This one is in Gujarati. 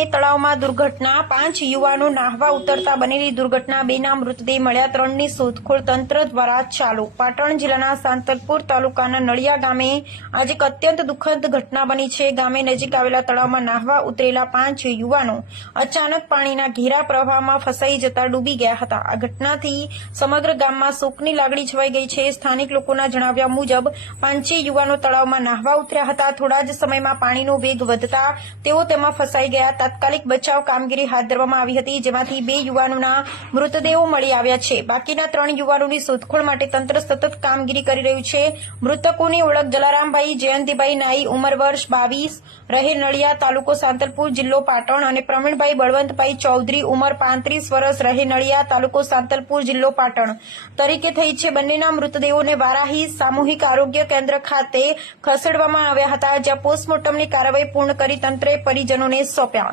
તળાવમાં દુર્ઘટના 5 યુવાનો નાહવા ઉતરતા બનેલી દુર્ઘટના 2ના મૃતદેહ મળ્યા 3ની શોધખોળ તંત્ર દ્વારા ચાલુ। પાટણ જિલ્લાના સાંતલપુર તાલુકાના નળિયા ગામે આજે એક અત્યંત દુઃખદ ઘટના બની છે। ગામે નજીક આવેલા તળાવમાં નાહવા ઉતરેલા 5 યુવાનો અચાનક પાણીના ઘેરા પ્રવાહમાં ફસાઈ જતા ડૂબી ગયા હતા। આ ઘટનાથી સમગ્ર ગામમાં શોકની લાગણી છવાઈ ગઈ છે। સ્થાનિક લોકોના જણાવ્યા મુજબ 5 યુવાનો તળાવમાં નાહવા ઉતર્યા હતા। થોડા જ સમયમાં પાણીનો વેગ વધતા તેઓ તેમાં ફસાઈ ગયા। તાત્કાલિક બચાવ કામગીરી હાથ ધરવામાં આવી હતી, જેમાંથી 2 યુવાનોના મૃતદેહો મળી આવ્યા છે। બાકીના 3 યુવાનોની શોધખોળ માટે તંત્ર સતત કામગીરી કરી રહ્યું છે। મૃતકોની ઓળખ જલારામભાઈ જયંતિભાઈ નાઈ, ઉંમર વર્ષ 22, રહે નળિયા, તાલુકો સાંતલપુર, જિલ્લો પાટણ અને પ્રવીણભાઈ બળવંતભાઈ ચૌધરી, ઉંમર 35 વર્ષ, રહે નળિયા, તાલુકો સાંતલપુર, જિલ્લો પાટણ તરીકે થઈ છે। બંનેના મૃતદેહોને વારાહી સામૂહિક આરોગ્ય કેન્દ્ર ખાતે ખસેડવામાં આવ્યા હતા, જ્યાં પોસ્ટમોર્ટમની કાર્યવાહી પૂર્ણ કરી તંત્રે પરિજનોને સોંપ્યા।